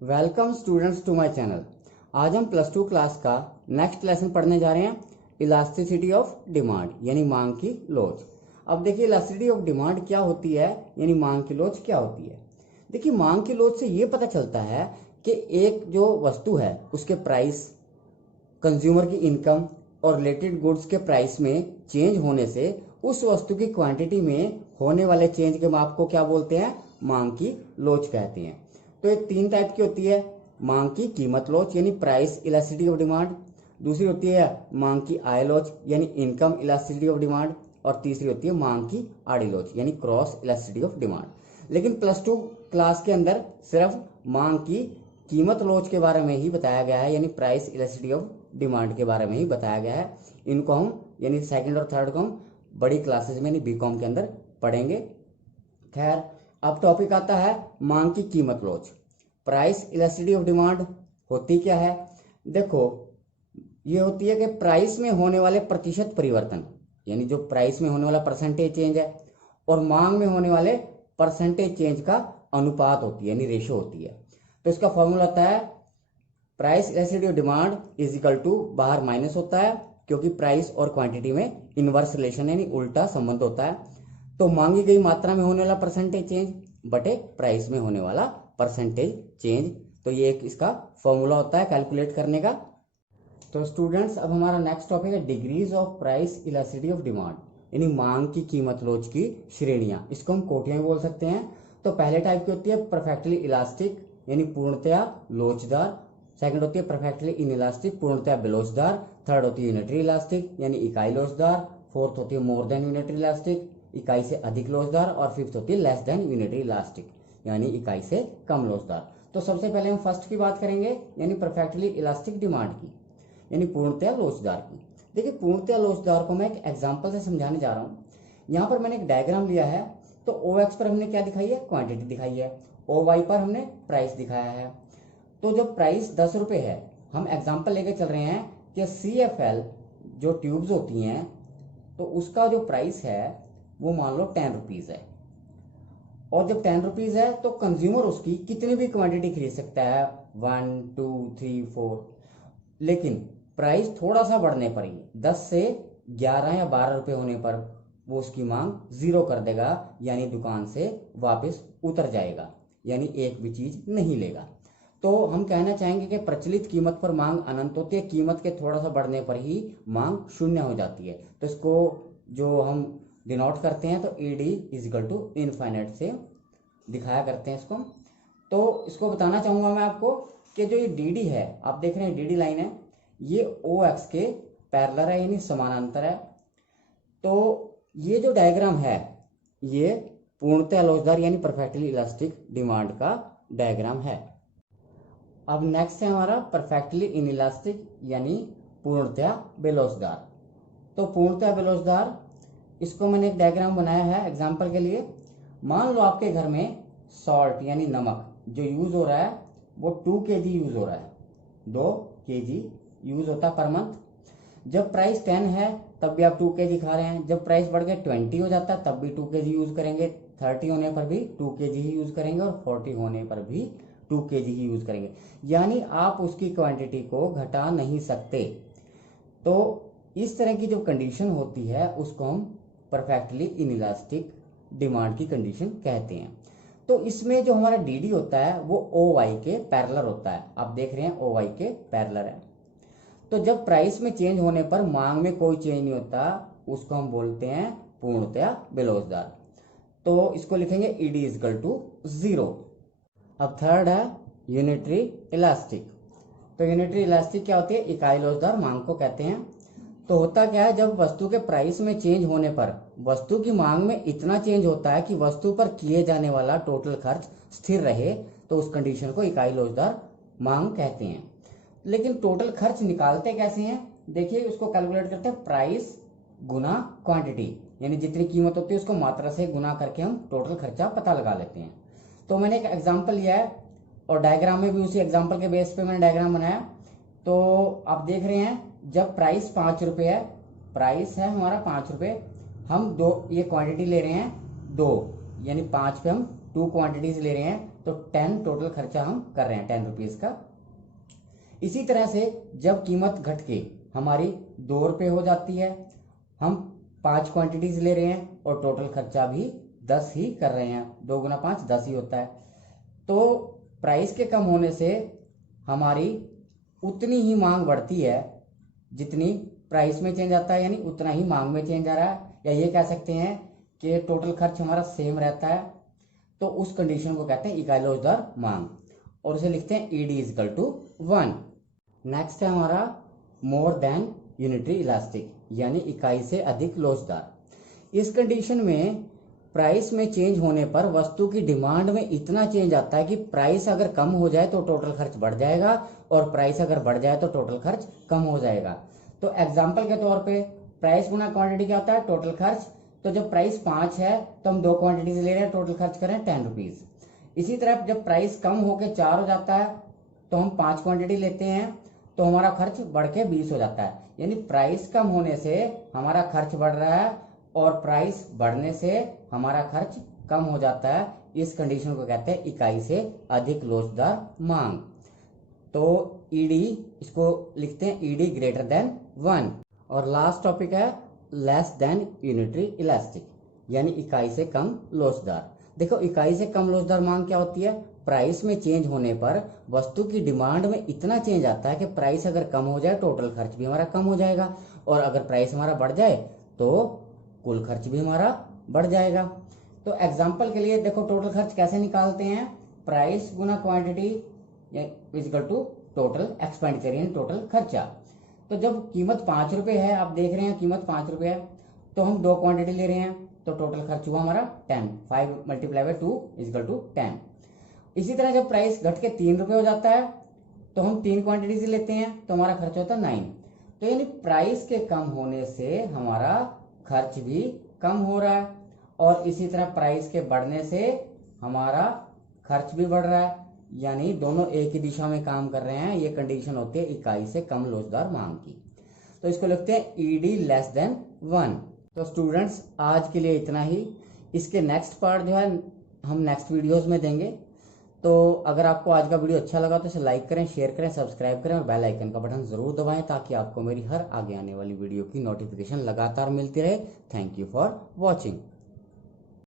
Welcome students to my channel. आज हम plus two class का नेक्स्ट लेसन पढ़ने जा रहे हैं, इलास्टिसिटी ऑफ डिमांड यानी मांग की लोच। अब देखिए इलास्टिसिटी ऑफ डिमांड क्या होती है यानी मांग की लोच क्या होती है। देखिए मांग की लोच से ये पता चलता है कि एक जो वस्तु है उसके प्राइस, कंज्यूमर की इनकम और रिलेटेड गुड्स के प्राइस में चेंज होने से उस वस्तु की क्वांटिटी में होने वाले चेंज के माप को क्या बोलते हैं, मांग की लोच कहते हैं। तो ये तीन टाइप की होती है, मांग की कीमत लोच यानी प्राइस इलास्टिसिटी ऑफ डिमांड, दूसरी होती है मांग की आय लोच यानी इनकम इलास्टिसिटी ऑफ डिमांड, और तीसरी होती है मांग की आड़ी लोच यानी क्रॉस इलास्टिसिटी ऑफ डिमांड। लेकिन प्लस टू क्लास के अंदर सिर्फ मांग की कीमत लोच के बारे में ही बताया गया है, यानी प्राइस इलास्टिसिटी ऑफ डिमांड के बारे में ही बताया गया है। इनको हम यानी सेकंड और थर्ड को हम बड़ी क्लासेज में यानी बीकॉम के अंदर पढ़ेंगे। खैर, अब टॉपिक आता है मांग की कीमत लोच। प्राइस इलास्टिसिटी ऑफ डिमांड होती क्या है? देखो, ये होती है कि प्राइस में होने वाले प्रतिशत परिवर्तन यानी जो प्राइस में होने वाला परसेंटेज चेंज है और मांग में होने वाले परसेंटेज चेंज का अनुपात होती है यानी रेशो होती है। तो इसका फॉर्मूला होता है price elasticity of demand is equal to, बाहर माइनस होता है क्योंकि प्राइस और क्वांटिटी में इनवर्स रिलेशन यानी उल्टा संबंध होता है। तो मांगी गई मात्रा में होने वाला परसेंटेज चेंज बटे प्राइस में होने वाला परसेंटेज चेंज। तो ये एक इसका फॉर्मूला होता है कैलकुलेट करने का। तो स्टूडेंट्स, अब हमारा नेक्स्ट टॉपिक है degrees of price elasticity of demand यानी मांग की कीमत लोच की श्रेणियां। इसको हम कोटियां बोल सकते हैं। तो पहले टाइप की होती है परफेक्टली इलास्टिक यानी पूर्णतया लोचदार, सेकंड होती है परफेक्टली इनइलास्टिक पूर्णतया बेलोचदार, थर्ड होती है यूनिटरी इलास्टिक यानी इकाई लोचदार, फोर्थ होती है मोर देन यूनिटरी इलास्टिक इकाई से अधिक लोचदार, और फिफ्थ होती है लेस देन यूनिटरी इलास्टिक यानी इकाई से कम लोचदार। तो सबसे पहले हम फर्स्ट की बात करेंगे यानी परफेक्टली इलास्टिक डिमांड की यानी पूर्णतया लोचदार की। देखिए पूर्णतया लोचदार को मैं एक एग्जांपल से समझाने जा रहा हूँ। यहाँ पर मैंने एक डायग्राम लिया है। तो ओ एक्स पर हमने क्या दिखाई है, क्वांटिटी दिखाई है, ओ वाई पर हमने प्राइस दिखाया है। तो जब प्राइस 10 रुपये है, हम एग्जाम्पल लेके चल रहे हैं कि CFL जो ट्यूब्स होती हैं तो उसका जो प्राइस है वो मान लो 10 रुपीज़ है। और जब 10 रुपीज़ है तो कंज्यूमर उसकी कितनी भी क्वांटिटी खरीद सकता है, 1 2 3 4। लेकिन प्राइस थोड़ा सा बढ़ने पर ही 10 से 11 या 12 रुपये होने पर वो उसकी मांग जीरो कर देगा यानी दुकान से वापस उतर जाएगा यानी एक भी चीज नहीं लेगा। तो हम कहना चाहेंगे कि प्रचलित कीमत पर मांग अनंत होती है, कीमत के थोड़ा सा बढ़ने पर ही मांग शून्य हो जाती है। तो इसको जो हम डिनोट करते हैं तो ED is equal to infinite से दिखाया करते हैं इसको। तो इसको बताना चाहूंगा मैं आपको कि जो ये DD है, आप देख रहे हैं DD लाइन है, ये OX के पैरेलल है यानी समानांतर है। तो ये जो डायग्राम है ये पूर्णतया लोचदार यानी परफेक्टली इलास्टिक डिमांड का डायग्राम है। अब नेक्स्ट है हमारा परफेक्टली इनइलास्टिक यानी पूर्णतया बेलोचदार। तो पूर्णतया बेलोचदार, इसको मैंने एक डायग्राम बनाया है एग्जांपल के लिए। मान लो आपके घर में सॉल्ट यानी नमक जो यूज हो रहा है वो 2 kg यूज हो रहा है, 2 kg यूज होता है पर मंथ। जब प्राइस 10 है तब भी आप 2 kg खा रहे हैं, जब प्राइस बढ़ के 20 हो जाता है तब भी 2 kg यूज करेंगे, 30 होने पर भी 2 kg ही यूज करेंगे और 40 होने पर भी 2 kg ही यूज करेंगे। यानी आप उसकी क्वांटिटी को घटा नहीं सकते। तो इस तरह की जो कंडीशन होती है उसको हम परफेक्टली इनइलास्टिक डिमांड की कंडीशन कहते हैं। तो इसमें जो हमारा DD होता है वो OY के पैरेलल होता है, आप देख रहे हैं OY के पैरेलल है। तो जब प्राइस में चेंज होने पर मांग में कोई चेंज नहीं होता उसको हम बोलते हैं पूर्णतया बेलोचदार। तो इसको लिखेंगे ED इज इक्वल टू 0। अब थर्ड है यूनिटरी इलास्टिक। तो यूनिटरी इलास्टिक क्या होती है, इकाई लोचदार मांग को कहते हैं। तो होता क्या है, जब वस्तु के प्राइस में चेंज होने पर वस्तु की मांग में इतना चेंज होता है कि वस्तु पर किए जाने वाला टोटल खर्च स्थिर रहे तो उस कंडीशन को इकाई लोचदार मांग कहते हैं। लेकिन टोटल खर्च निकालते कैसे हैं, देखिए उसको कैलकुलेट करते हैं प्राइस गुना क्वांटिटी यानी जितनी कीमत होती है उसको मात्रा से गुना करके हम टोटल खर्चा पता लगा लेते हैं। तो मैंने एक एग्जांपल लिया है और डायग्राम में भी उसी एग्जांपल के बेस पे मैंने डायग्राम बनाया। तो आप देख रहे हैं जब प्राइस 5 रुपये है, प्राइस है हमारा 5 रुपये, हम दो ये क्वांटिटी ले रहे हैं 2 यानी 5 पे हम 2 क्वांटिटीज ले रहे हैं तो 10 टोटल खर्चा हम कर रहे हैं 10 रुपीज का। इसी तरह से जब कीमत घट के हमारी 2 रुपये हो जाती है, हम 5 क्वांटिटीज ले रहे हैं और टोटल खर्चा भी 10 ही कर रहे हैं, 2 गुना 5 10 ही होता है। तो प्राइस के कम होने से हमारी उतनी ही मांग बढ़ती है जितनी प्राइस में चेंज आता है, यानी उतना ही मांग में चेंज आ रहा है, या ये कह सकते हैं कि टोटल खर्च हमारा सेम रहता है। तो उस कंडीशन को कहते हैं इकाई लोच दर मांग, और उसे लिखते हैं ईडी इजकल टू 1। नेक्स्ट है हमारा मोर देन यूनिटरी इलास्टिक, यानी इकाई से अधिक लोचदार। इस कंडीशन में प्राइस में चेंज होने पर वस्तु की डिमांड में इतना चेंज आता है कि प्राइस अगर कम हो जाए तो टोटल खर्च बढ़ जाएगा, और प्राइस अगर बढ़ जाए तो टोटल खर्च कम हो जाएगा। तो एग्जाम्पल के तौर पे प्राइस गुना क्वांटिटी क्या होता है, टोटल खर्च। तो जब प्राइस 5 है तो हम 2 क्वांटिटीज ले रहे हैं, टोटल खर्च कर रहे हैं 10 रुपीज। इसी तरह जब प्राइस कम होकर 4 हो जाता है तो हम 5 क्वांटिटी लेते हैं तो हमारा खर्च बढ़ के 20 हो जाता है। यानी प्राइस कम होने से हमारा खर्च बढ़ रहा है और प्राइस बढ़ने से हमारा खर्च कम हो जाता है। इस कंडीशन को कहते हैं इकाई से अधिक लोचदार मांग। तो ईडी, इसको लिखते हैं ईडी ग्रेटर देन 1। और लास्ट टॉपिक है लेस देन यूनिटरी इलास्टिक, यानी इकाई से कम लोचदार। देखो इकाई से कम लोचदार मांग क्या होती है, प्राइस में चेंज होने पर वस्तु की डिमांड में इतना चेंज आता है कि प्राइस अगर कम हो जाए टोटल खर्च भी हमारा कम हो जाएगा, और अगर प्राइस हमारा बढ़ जाए तो कुल खर्च भी हमारा बढ़ जाएगा। तो एग्जांपल के लिए देखो टोटल खर्च कैसे निकालते हैं, प्राइस गुना quantity equal to total expenditure, यानी टोटल खर्चा। तो जब कीमत 5 रुपए है, आप देख रहे हैं कीमत 5 रुपए है, तो हम 2 क्वांटिटी ले रहे हैं तो टोटल खर्च हुआ हमारा 10, 5 मल्टीप्लाई बाय 2 इक्वल टू 10। इसी तरह जब प्राइस घट के 3 रुपए हो जाता है तो हम 3 क्वांटिटीज लेते हैं तो हमारा खर्च होता है 9। तो यानी प्राइस के कम होने से हमारा खर्च भी कम हो रहा है, और इसी तरह प्राइस के बढ़ने से हमारा खर्च भी बढ़ रहा है, यानी दोनों एक ही दिशा में काम कर रहे हैं। ये कंडीशन होती है इकाई से कम लोचदार मांग की। तो इसको लिखते हैं ईडी लेस देन 1। तो स्टूडेंट्स आज के लिए इतना ही। इसके नेक्स्ट पार्ट जो है हम नेक्स्ट वीडियोस में देंगे। तो अगर आपको आज का वीडियो अच्छा लगा तो इसे लाइक करें, शेयर करें, सब्सक्राइब करें और बेल आइकन का बटन जरूर दबाएं ताकि आपको मेरी हर आगे आने वाली वीडियो की नोटिफिकेशन लगातार मिलती रहे। Thank you for watching.